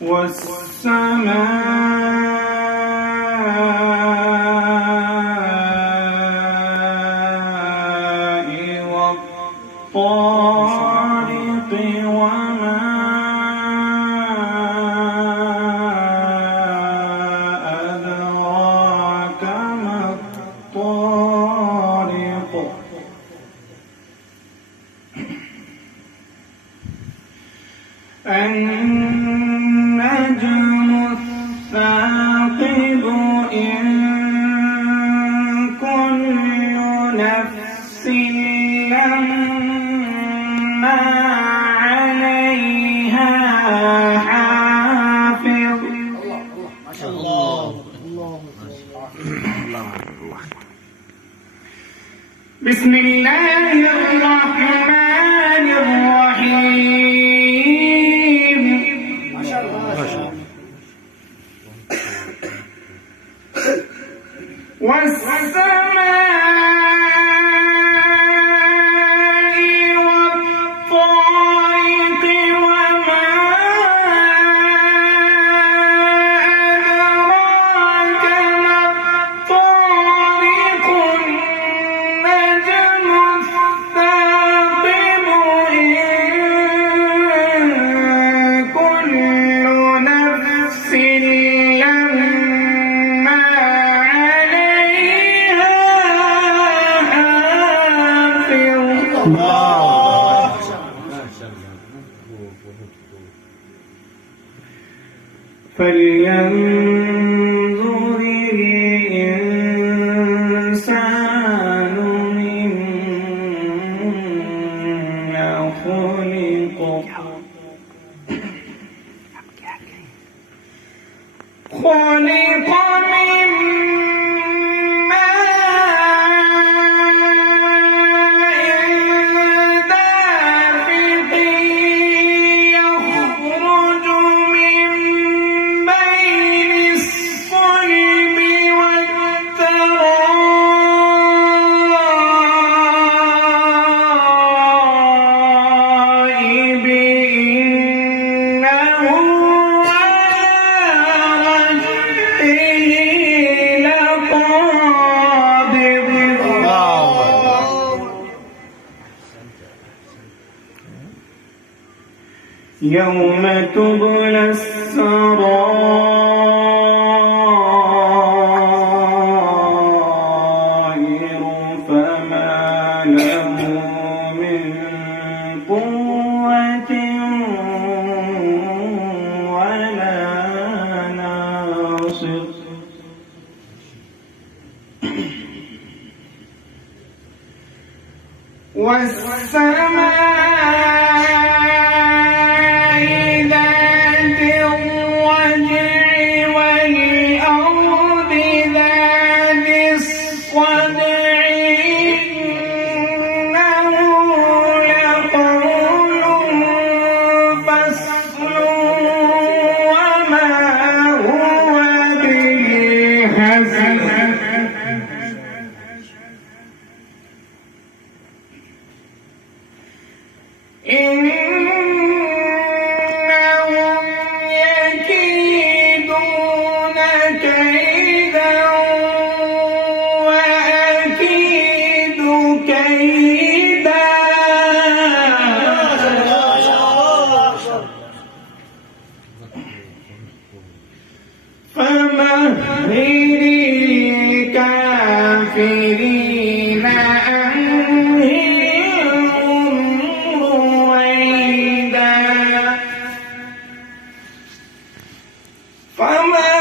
والسماء والطارق وما أدراك ما الطارق النجم الثاقب إن كل نفس لما عليها حافظ. ما شاء الله. بسم الله الرحمن الرحيم. ما شاء الله. والسماء والطارق وما أدراك ما الطارق النجم الثاقب إن كل نفس لما عليها حافظ. فلينظر الإنسان مما خلق. خلق من ماء دافق يخرج من بين الصلب والترائب إنه يوم تبلى السرائر فما له من قوة ولا ناصر. والسماء ذات الرجع والأرض ذات الصدع إنه لقول فصل وما هو بالهزل. إنهم يكيدون كيدا وأكيد كيدا. فمهل الكافرين أمهلهم رويدا. فما